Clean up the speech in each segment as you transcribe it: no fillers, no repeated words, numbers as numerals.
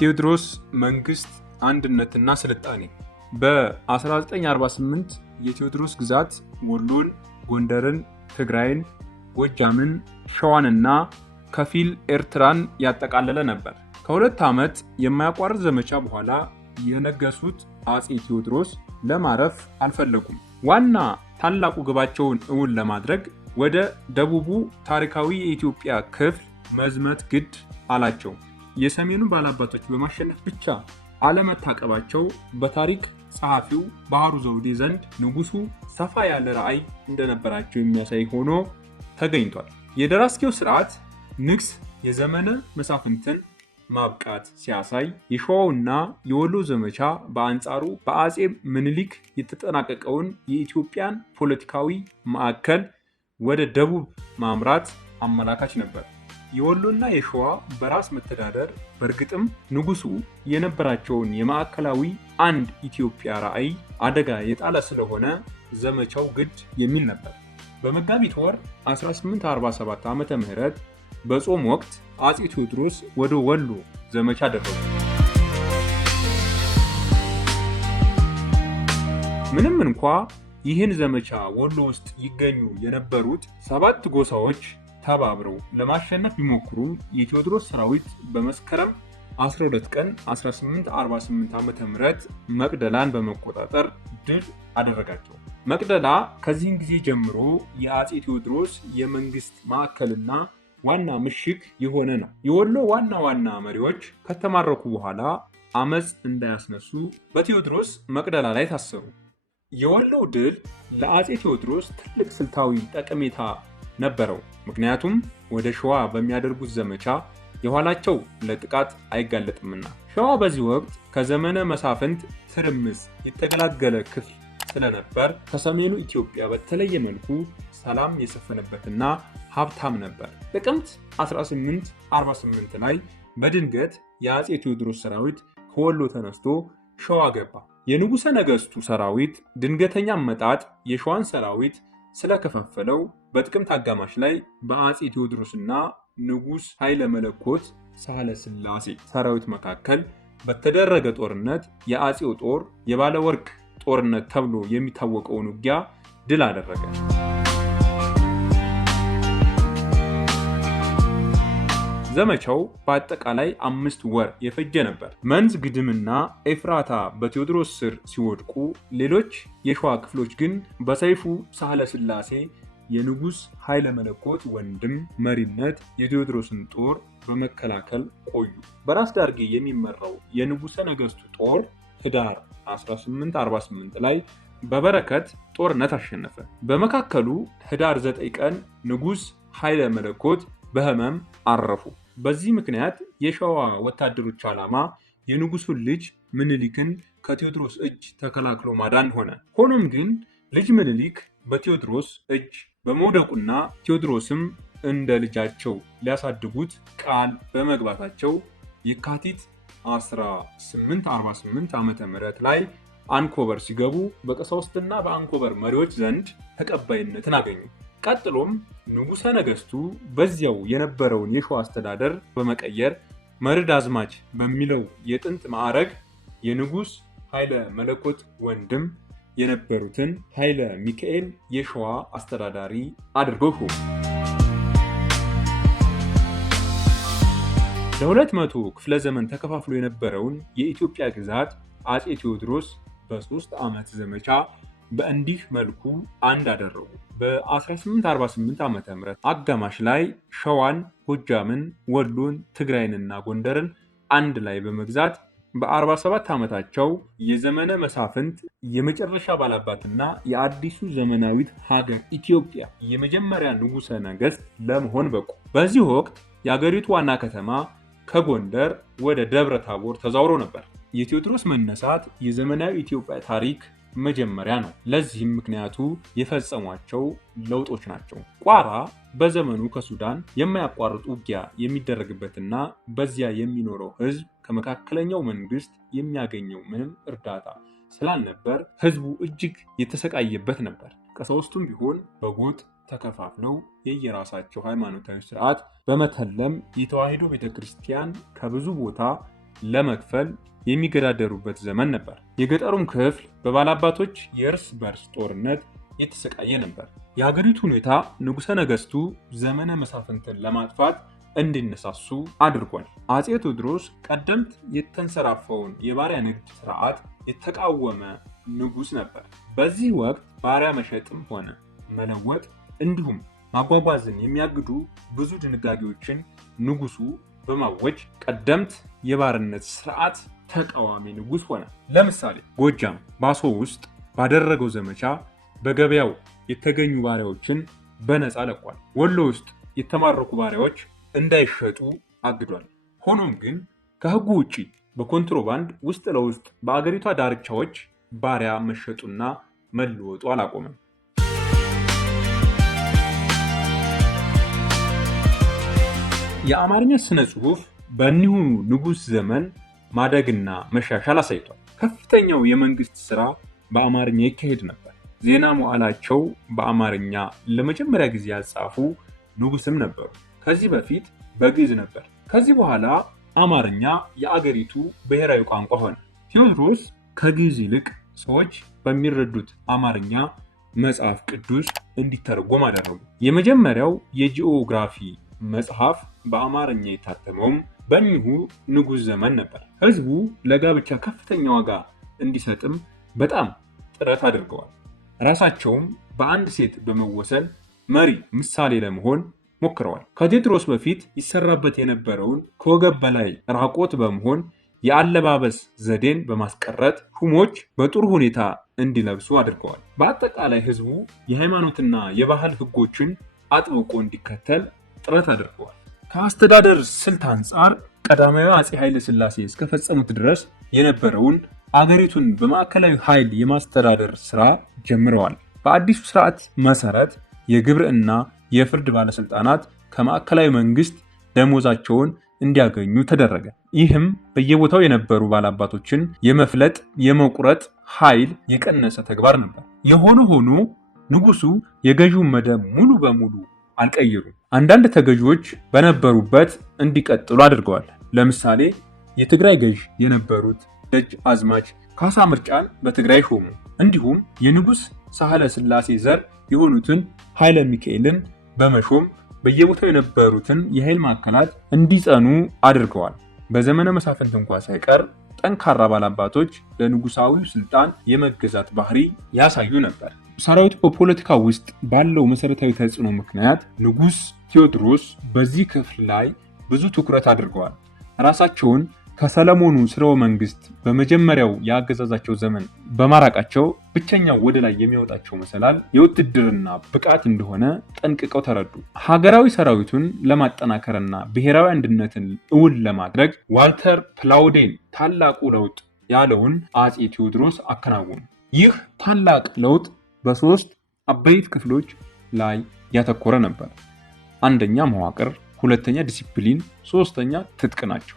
የቴዎድሮስ መንግስት አንድነትና ስልጣኔ በ1948 የቴዎድሮስ ግዛት ወሎን፣ ጎንደርን፣ ትግራይን፣ ጎጃምን፣ ሸዋንና ከፊል ኤርትራን ያጠቃለለ ነበር። ከሁለት ዓመት የማያቋርጥ ዘመቻ በኋላ የነገሱት አጼ ቴዎድሮስ ለማረፍ አልፈለጉም። ዋና ታላቁ ግባቸውን እውን ለማድረግ ወደ ደቡቡ ታሪካዊ የኢትዮጵያ ክፍል መዝመት ግድ አላቸው። የሰሜኑ ባላባቶች በማሸነፍ ብቻ አለመታቀባቸው በታሪክ ጸሐፊው ባህሩ ዘውዴ ዘንድ ንጉሱ ሰፋ ያለ ራዕይ እንደነበራቸው የሚያሳይ ሆኖ ተገኝቷል። የደራስጌው ስርዓት ንግስ የዘመነ መሳፍንትን ማብቃት ሲያሳይ፣ የሸዋውና የወሎ ዘመቻ በአንጻሩ በአጼ ምኒልክ የተጠናቀቀውን የኢትዮጵያን ፖለቲካዊ ማዕከል ወደ ደቡብ ማምራት አመላካች ነበር። የወሎና የሸዋ በራስ መተዳደር በእርግጥም ንጉሱ የነበራቸውን የማዕከላዊ አንድ ኢትዮጵያ ራዕይ አደጋ የጣለ ስለሆነ ዘመቻው ግድ የሚል ነበር። በመጋቢት ወር 1847 ዓመተ ምህረት በጾም ወቅት አጼ ቴዎድሮስ ወደ ወሎ ዘመቻ አደረጉ። ምንም እንኳ ይህን ዘመቻ ወሎ ውስጥ ይገኙ የነበሩት 7 ጎሳዎች ተባብረው ለማሸነፍ ቢሞክሩም የቴዎድሮስ ሰራዊት በመስከረም 12 ቀን 1848 ዓ.ም መቅደላን በመቆጣጠር ድል አደረጋቸው። መቅደላ ከዚህን ጊዜ ጀምሮ የአጼ ቴዎድሮስ የመንግስት ማዕከልና ዋና ምሽግ የሆነ ነው። የወሎ ዋና መሪዎች ከተማረኩ በኋላ አመፅ እንዳያስነሱ በቴዎድሮስ መቅደላ ላይ ታሰሩ። የወሎው ድል ለአጼ ቴዎድሮስ ትልቅ ስልታዊ ጠቀሜታ ነበረው። ምክንያቱም ወደ ሸዋ በሚያደርጉት ዘመቻ የኋላቸው ለጥቃት አይጋለጥምና። ሸዋ በዚህ ወቅት ከዘመነ መሳፍንት ትርምስ የተገላገለ ክፍል ስለነበር ከሰሜኑ ኢትዮጵያ በተለየ መልኩ ሰላም የሰፈነበትና ሀብታም ነበር። ጥቅምት 1848 ላይ በድንገት የአጼ ቴዎድሮስ ሰራዊት ከወሎ ተነስቶ ሸዋ ገባ። የንጉሠ ነገሥቱ ሰራዊት ድንገተኛ አመጣጥ የሸዋን ሰራዊት ስለከፈፈለው በጥቅምት አጋማሽ ላይ በአጼ ቴዎድሮስና ንጉሥ ኃይለ መለኮት ሳህለ ሥላሴ ሰራዊት መካከል በተደረገ ጦርነት የአጼው ጦር የባለ ወርቅ ጦርነት ተብሎ የሚታወቀውን ውጊያ ድል አደረገ። ዘመቻው በአጠቃላይ 5 ወር የፈጀ ነበር። መንዝ ግድምና ኤፍራታ በቴዎድሮስ ስር ሲወድቁ፣ ሌሎች የሸዋ ክፍሎች ግን በሰይፉ ሳህለ ሥላሴ የንጉሥ ኃይለ መለኮት ወንድም መሪነት የቴዎድሮስን ጦር በመከላከል ቆዩ። በራስ ዳርጌ የሚመራው የንጉሠ ነገሥቱ ጦር ህዳር 1848 ላይ በበረከት ጦርነት አሸነፈ። በመካከሉ ህዳር 9 ቀን ንጉሥ ኃይለ መለኮት በህመም አረፉ። በዚህ ምክንያት የሸዋ ወታደሮች ዓላማ የንጉሱን ልጅ ምኒልክን ከቴዎድሮስ እጅ ተከላክሎ ማዳን ሆነ። ሆኖም ግን ልጅ ምኒልክ በቴዎድሮስ እጅ በመውደቁና ቴዎድሮስም እንደ ልጃቸው ሊያሳድጉት ቃል በመግባታቸው የካቲት 1848 ዓ.ም ላይ አንኮበር ሲገቡ በቀሳውስትና በአንኮበር መሪዎች ዘንድ ተቀባይነትን አገኙ። ቀጥሎም ንጉሠ ነገሥቱ በዚያው የነበረውን የሸዋ አስተዳደር በመቀየር መርድ አዝማች በሚለው የጥንት ማዕረግ የንጉሥ ኃይለ መለኮት ወንድም የነበሩትን ኃይለ ሚካኤል የሸዋ አስተዳዳሪ አድርገው ሾሙ። ለ200 ክፍለ ዘመን ተከፋፍሎ የነበረውን የኢትዮጵያ ግዛት አጼ ቴዎድሮስ በ3 ዓመት ዘመቻ በእንዲህ መልኩ አንድ አደረጉ። በ1848 ዓ.ም አጋማሽ ላይ ሸዋን፣ ጎጃምን፣ ወሎን፣ ትግራይንና ጎንደርን አንድ ላይ በመግዛት በ47 ዓመታቸው የዘመነ መሳፍንት የመጨረሻ ባላባትና የአዲሱ ዘመናዊት ሀገር ኢትዮጵያ የመጀመሪያ ንጉሠ ነገሥት ለመሆን በቁ። በዚህ ወቅት የአገሪቱ ዋና ከተማ ከጎንደር ወደ ደብረ ታቦር ተዛውሮ ነበር። የቴዎድሮስ መነሳት የዘመናዊ ኢትዮጵያ ታሪክ መጀመሪያ ነው። ለዚህም ምክንያቱ የፈጸሟቸው ለውጦች ናቸው። ቋራ በዘመኑ ከሱዳን የማያቋርጥ ውጊያ የሚደረግበትና በዚያ የሚኖረው ሕዝብ ከመካከለኛው መንግስት የሚያገኘው ምንም እርዳታ ስላልነበር ሕዝቡ እጅግ የተሰቃየበት ነበር። ቀሳውስቱም ቢሆን በጎጥ ተከፋፍለው የየራሳቸው ሃይማኖታዊ ስርዓት በመተለም የተዋሕዶ ቤተክርስቲያን ከብዙ ቦታ ለመክፈል የሚገዳደሩበት ዘመን ነበር። የገጠሩም ክፍል በባላባቶች የእርስ በርስ ጦርነት የተሰቃየ ነበር። የሀገሪቱ ሁኔታ ንጉሠ ነገሥቱ ዘመነ መሳፍንትን ለማጥፋት እንዲነሳሱ አድርጓል። አፄ ቴዎድሮስ ቀደምት የተንሰራፈውን የባሪያ ንግድ ስርዓት የተቃወመ ንጉሥ ነበር። በዚህ ወቅት ባሪያ መሸጥም ሆነ መለወጥ እንዲሁም ማጓጓዝን የሚያግዱ ብዙ ድንጋጌዎችን ንጉሱ በማወጅ ቀደምት የባርነት ስርዓት ተቃዋሚ ንጉሥ ሆነ። ለምሳሌ ጎጃም ባሶ ውስጥ ባደረገው ዘመቻ በገበያው የተገኙ ባሪያዎችን በነፃ ለቋል። ወሎ ውስጥ የተማረኩ ባሪያዎች እንዳይሸጡ አግዷል። ሆኖም ግን ከሕጉ ውጪ በኮንትሮባንድ ውስጥ ለውስጥ በአገሪቷ ዳርቻዎች ባሪያ መሸጡና መለወጡ አላቆመም። የአማርኛ ስነ ጽሑፍ በእኒሁ ንጉሥ ዘመን ማደግና መሻሻል አሳይቷል። ከፍተኛው የመንግስት ሥራ በአማርኛ ይካሄድ ነበር። ዜና መዋዕላቸው በአማርኛ ለመጀመሪያ ጊዜ ያጻፉ ንጉሥም ነበሩ። ከዚህ በፊት በግዕዝ ነበር። ከዚህ በኋላ አማርኛ የአገሪቱ ብሔራዊ ቋንቋ ሆነ። ቴዎድሮስ ከግዕዝ ይልቅ ሰዎች በሚረዱት አማርኛ መጽሐፍ ቅዱስ እንዲተረጎም አደረጉ። የመጀመሪያው የጂኦግራፊ መጽሐፍ በአማርኛ የታተመውም በእኒሁ ንጉሥ ዘመን ነበር። ሕዝቡ ለጋብቻ ከፍተኛ ዋጋ እንዲሰጥም በጣም ጥረት አድርገዋል። ራሳቸውም በአንድ ሴት በመወሰን መሪ ምሳሌ ለመሆን ሞክረዋል። ከቴዎድሮስ በፊት ይሰራበት የነበረውን ከወገብ በላይ ራቆት በመሆን የአለባበስ ዘዴን በማስቀረት ሹሞች በጥሩ ሁኔታ እንዲለብሱ አድርገዋል። በአጠቃላይ ሕዝቡ የሃይማኖትና የባህል ሕጎችን አጥብቆ እንዲከተል ጥረት አድርገዋል። ከአስተዳደር ስልት አንጻር ቀዳማዊ አፄ ኃይለ ሥላሴ እስከፈጸሙት ድረስ የነበረውን አገሪቱን በማዕከላዊ ኃይል የማስተዳደር ስራ ጀምረዋል። በአዲሱ ስርዓት መሰረት የግብርና የፍርድ ባለስልጣናት ከማዕከላዊ መንግስት ደሞዛቸውን እንዲያገኙ ተደረገ። ይህም በየቦታው የነበሩ ባላባቶችን የመፍለጥ የመቁረጥ ኃይል የቀነሰ ተግባር ነበር። የሆነ ሆኖ ንጉሱ የገዢውን መደብ ሙሉ በሙሉ አልቀየሩም። አንዳንድ ተገዢዎች በነበሩበት እንዲቀጥሉ አድርገዋል። ለምሳሌ የትግራይ ገዥ የነበሩት ደጅ አዝማች ካሳ ምርጫን በትግራይ ሾሙ። እንዲሁም የንጉሥ ሳህለ ሥላሴ ዘር የሆኑትን ኃይለ ሚካኤልን በመሾም በየቦታው የነበሩትን የኃይል ማዕከላት እንዲጸኑ አድርገዋል። በዘመነ መሳፍንት እንኳ ሳይቀር ጠንካራ ባላባቶች ለንጉሳዊው ስልጣን የመገዛት ባህሪ ያሳዩ ነበር። ሰራዊቱ በፖለቲካ ውስጥ ባለው መሰረታዊ ተጽዕኖ ምክንያት ንጉሥ ቴዎድሮስ በዚህ ክፍል ላይ ብዙ ትኩረት አድርገዋል። ራሳቸውን ከሰለሞኑ ስርወ መንግስት በመጀመሪያው የአገዛዛቸው ዘመን በማራቃቸው ብቸኛው ወደ ላይ የሚወጣቸው መሰላል የውትድርና ብቃት እንደሆነ ጠንቅቀው ተረዱ። ሀገራዊ ሰራዊቱን ለማጠናከርና ብሔራዊ አንድነትን እውን ለማድረግ ዋልተር ፕላውዴን ታላቁ ለውጥ ያለውን አፄ ቴዎድሮስ አከናወኑ። ይህ ታላቅ ለውጥ በሶስት አበይት ክፍሎች ላይ ያተኮረ ነበር። አንደኛ መዋቅር፣ ሁለተኛ ዲሲፕሊን፣ ሶስተኛ ትጥቅ ናቸው።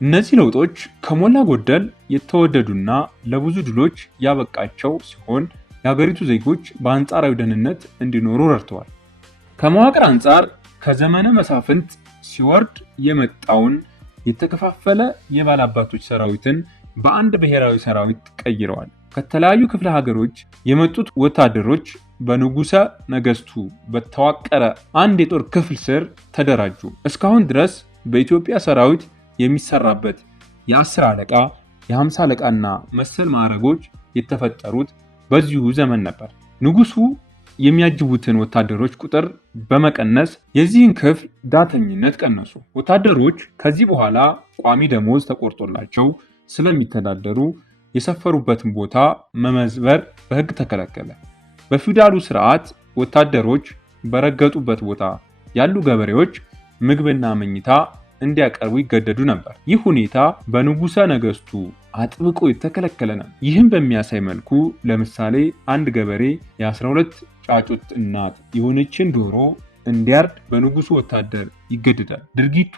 እነዚህ ለውጦች ከሞላ ጎደል የተወደዱና ለብዙ ድሎች ያበቃቸው ሲሆን የሀገሪቱ ዜጎች በአንጻራዊ ደህንነት እንዲኖሩ ረድተዋል። ከመዋቅር አንጻር ከዘመነ መሳፍንት ሲወርድ የመጣውን የተከፋፈለ የባላባቶች ሰራዊትን በአንድ ብሔራዊ ሰራዊት ቀይረዋል። ከተለያዩ ክፍለ ሀገሮች የመጡት ወታደሮች በንጉሠ ነገሥቱ በተዋቀረ አንድ የጦር ክፍል ስር ተደራጁ። እስካሁን ድረስ በኢትዮጵያ ሰራዊት የሚሰራበት የ10 አለቃ፣ የ50 አለቃና መሰል ማዕረጎች የተፈጠሩት በዚሁ ዘመን ነበር። ንጉሱ የሚያጅቡትን ወታደሮች ቁጥር በመቀነስ የዚህን ክፍል ዳተኝነት ቀነሱ። ወታደሮች ከዚህ በኋላ ቋሚ ደሞዝ ተቆርጦላቸው ስለሚተዳደሩ የሰፈሩበትን ቦታ መመዝበር በሕግ ተከለከለ። በፊውዳሉ ስርዓት ወታደሮች በረገጡበት ቦታ ያሉ ገበሬዎች ምግብና መኝታ እንዲያቀርቡ ይገደዱ ነበር። ይህ ሁኔታ በንጉሠ ነገሥቱ አጥብቆ የተከለከለ ነው። ይህም በሚያሳይ መልኩ ለምሳሌ አንድ ገበሬ የ12 ጫጩት እናት የሆነችን ዶሮ እንዲያርድ በንጉሱ ወታደር ይገደዳል። ድርጊቱ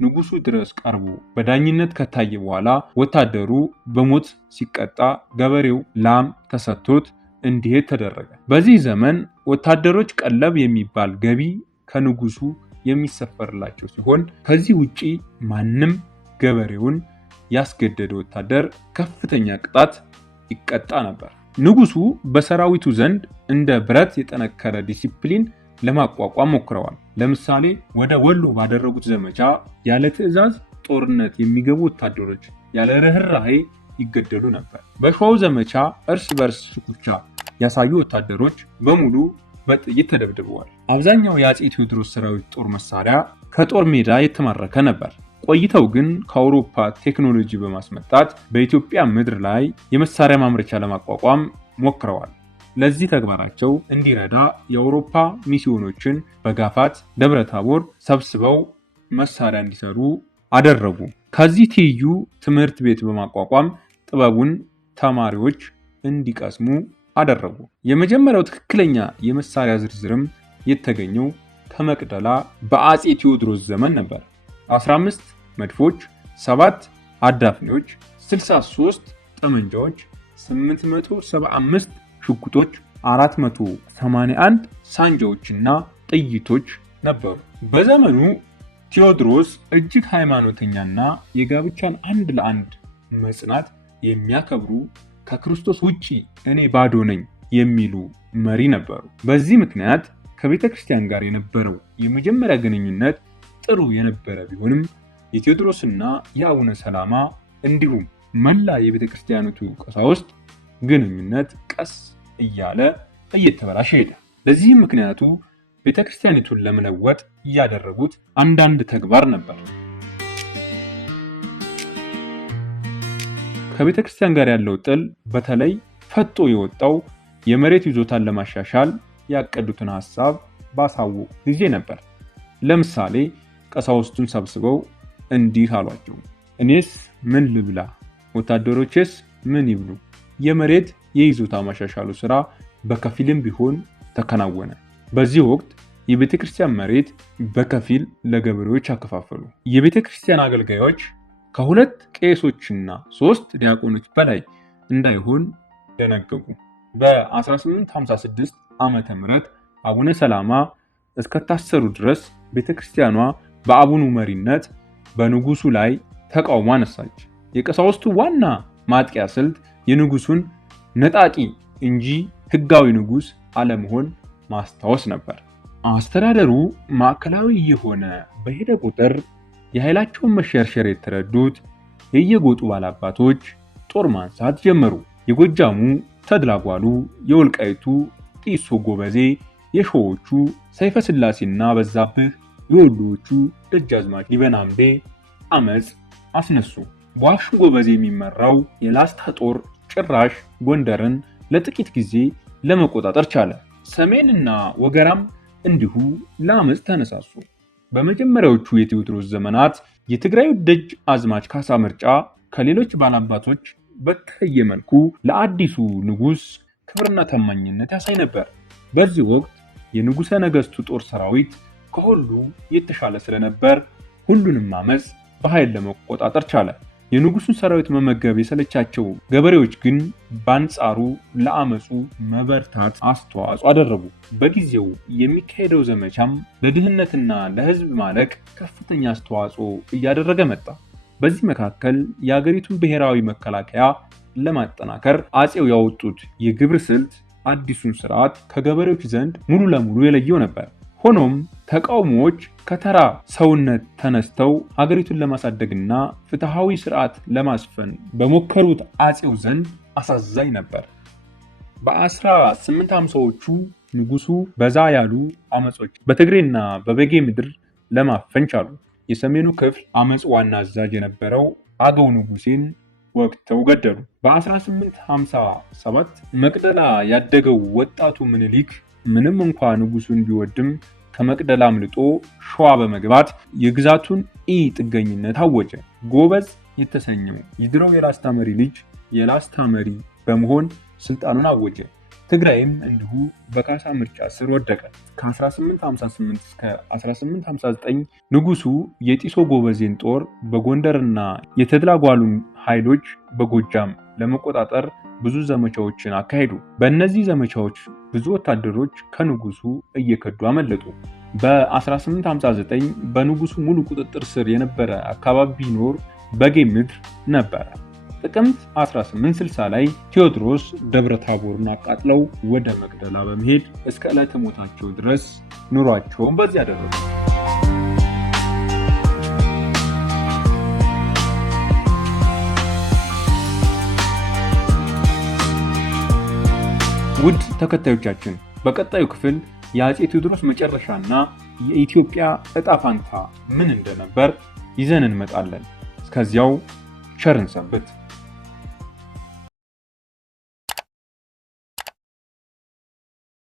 ንጉሱ ድረስ ቀርቦ በዳኝነት ከታየ በኋላ ወታደሩ በሞት ሲቀጣ ገበሬው ላም ተሰጥቶት እንዲሄድ ተደረገ። በዚህ ዘመን ወታደሮች ቀለብ የሚባል ገቢ ከንጉሱ የሚሰፈርላቸው ሲሆን ከዚህ ውጪ ማንም ገበሬውን ያስገደደ ወታደር ከፍተኛ ቅጣት ይቀጣ ነበር። ንጉሱ በሰራዊቱ ዘንድ እንደ ብረት የጠነከረ ዲሲፕሊን ለማቋቋም ሞክረዋል። ለምሳሌ ወደ ወሎ ባደረጉት ዘመቻ ያለ ትዕዛዝ ጦርነት የሚገቡ ወታደሮች ያለ ርህራሄ ይገደሉ ነበር። በሸዋው ዘመቻ እርስ በርስ ሽኩቻ ያሳዩ ወታደሮች በሙሉ በጥይት ተደብድበዋል። አብዛኛው የአፄ ቴዎድሮስ ሰራዊት ጦር መሳሪያ ከጦር ሜዳ የተማረከ ነበር። ቆይተው ግን ከአውሮፓ ቴክኖሎጂ በማስመጣት በኢትዮጵያ ምድር ላይ የመሳሪያ ማምረቻ ለማቋቋም ሞክረዋል። ለዚህ ተግባራቸው እንዲረዳ የአውሮፓ ሚስዮኖችን በጋፋት ደብረ ታቦር ሰብስበው መሳሪያ እንዲሰሩ አደረጉ። ከዚህ ትይዩ ትምህርት ቤት በማቋቋም ጥበቡን ተማሪዎች እንዲቀስሙ አደረጉ። የመጀመሪያው ትክክለኛ የመሳሪያ ዝርዝርም የተገኘው ከመቅደላ በአፄ ቴዎድሮስ ዘመን ነበር። 15 መድፎች፣ 7 አዳፍኔዎች፣ 63 ጠመንጃዎች፣ 875 ሽጉጦች፣ 481 ሳንጃዎችና ጥይቶች ነበሩ። በዘመኑ ቴዎድሮስ እጅግ ሃይማኖተኛና የጋብቻን አንድ ለአንድ መጽናት የሚያከብሩ ከክርስቶስ ውጪ እኔ ባዶ ነኝ የሚሉ መሪ ነበሩ። በዚህ ምክንያት ከቤተ ክርስቲያን ጋር የነበረው የመጀመሪያ ግንኙነት ጥሩ የነበረ ቢሆንም የቴዎድሮስና የአቡነ ሰላማ እንዲሁም መላ የቤተ ክርስቲያኒቱ ቀሳውስት ግንኙነት ቀስ እያለ እየተበላሸ ሄደ። ለዚህም ምክንያቱ ቤተ ክርስቲያኒቱን ለመለወጥ እያደረጉት አንዳንድ ተግባር ነበር። ከቤተ ክርስቲያን ጋር ያለው ጥል በተለይ ፈጦ የወጣው የመሬት ይዞታን ለማሻሻል ያቀዱትን ሐሳብ ባሳወቁ ጊዜ ነበር። ለምሳሌ ቀሳውስቱን ሰብስበው እንዲህ አሏቸው፣ እኔስ ምን ልብላ? ወታደሮቼስ ምን ይብሉ? የመሬት የይዞታ ማሻሻሉ ሥራ በከፊልም ቢሆን ተከናወነ። በዚህ ወቅት የቤተ ክርስቲያን መሬት በከፊል ለገበሬዎች አከፋፈሉ። የቤተ ክርስቲያን አገልጋዮች ከ2 ቄሶችና 3 ዲያቆኖች በላይ እንዳይሆን ደነገጉ። በ1856 ዓመተ ምህረት አቡነ ሰላማ እስከታሰሩ ድረስ ቤተክርስቲያኗ በአቡኑ መሪነት በንጉሱ ላይ ተቃውሞ አነሳች። የቀሳውስቱ ዋና ማጥቂያ ስልት የንጉሱን ነጣቂ እንጂ ሕጋዊ ንጉስ አለመሆን ማስታወስ ነበር። አስተዳደሩ ማዕከላዊ የሆነ በሄደ ቁጥር የኃይላቸውን መሸርሸር የተረዱት የየጎጡ ባላባቶች ጦር ማንሳት ጀመሩ። የጎጃሙ ተድላጓሉ፣ የወልቃይቱ ጢሶ ጎበዜ፣ የሸዎቹ ሰይፈ ስላሴና በዛብህ፣ የወሎቹ ደጃዝማች ሊበናምዴ አመጽ አስነሱ። በዋሹ ጎበዜ የሚመራው የላስታ ጦር ጭራሽ ጎንደርን ለጥቂት ጊዜ ለመቆጣጠር ቻለ። ሰሜንና ወገራም እንዲሁ ለአመጽ ተነሳሱ። በመጀመሪያዎቹ የቴዎድሮስ ዘመናት የትግራዩ ደጅ አዝማች ካሳ ምርጫ ከሌሎች ባላባቶች በተለየ መልኩ ለአዲሱ ንጉስ ክብርና ታማኝነት ያሳይ ነበር። በዚህ ወቅት የንጉሠ ነገሥቱ ጦር ሰራዊት ከሁሉ የተሻለ ስለነበር ሁሉንም አመጽ በኃይል ለመቆጣጠር ቻለ። የንጉሱን ሰራዊት መመገብ የሰለቻቸው ገበሬዎች ግን በአንጻሩ ለአመጹ መበርታት አስተዋጽኦ አደረጉ። በጊዜው የሚካሄደው ዘመቻም ለድህነትና ለህዝብ ማለቅ ከፍተኛ አስተዋጽኦ እያደረገ መጣ። በዚህ መካከል የአገሪቱን ብሔራዊ መከላከያ ለማጠናከር አጼው ያወጡት የግብር ስልት አዲሱን ስርዓት ከገበሬዎች ዘንድ ሙሉ ለሙሉ የለየው ነበር። ሆኖም ተቃውሞዎች ከተራ ሰውነት ተነስተው ሀገሪቱን ለማሳደግና ፍትሃዊ ስርዓት ለማስፈን በሞከሩት አጼው ዘንድ አሳዛኝ ነበር። በ1850ዎቹ ንጉሱ በዛ ያሉ አመጾች በትግሬና በበጌ ምድር ለማፈን ቻሉ። የሰሜኑ ክፍል አመጽ ዋና አዛዥ የነበረው አገው ንጉሴን ወቅተው ገደሉ። በ1857 መቅደላ ያደገው ወጣቱ ምኒልክ ምንም እንኳ ንጉሱን ቢወድም ከመቅደላ አምልጦ ሸዋ በመግባት የግዛቱን ጥገኝነት አወጀ። ጎበዝ የተሰኘው የድሮው የላስታ መሪ ልጅ የላስታ መሪ በመሆን ስልጣኑን አወጀ። ትግራይም እንዲሁ በካሳ ምርጫ ስር ወደቀ። ከ1858 እስከ 1859 ንጉሱ የጢሶ ጎበዜን ጦር በጎንደርና የተድላጓሉን ኃይሎች በጎጃም ለመቆጣጠር ብዙ ዘመቻዎችን አካሄዱ። በእነዚህ ዘመቻዎች ብዙ ወታደሮች ከንጉሱ እየከዱ አመለጡ። በ1859 በንጉሱ ሙሉ ቁጥጥር ስር የነበረ አካባቢ ቢኖር በጌ ምድር ነበረ። ጥቅምት 1860 ላይ ቴዎድሮስ ደብረ ታቦርን አቃጥለው ወደ መቅደላ በመሄድ እስከ ዕለተ ሞታቸው ድረስ ኑሯቸውን በዚያ አደረጉ። ውድ ተከታዮቻችን በቀጣዩ ክፍል የአፄ ቴዎድሮስ መጨረሻና የኢትዮጵያ ዕጣ ፋንታ ምን እንደነበር ይዘን እንመጣለን። እስከዚያው ቸር እንሰንብት።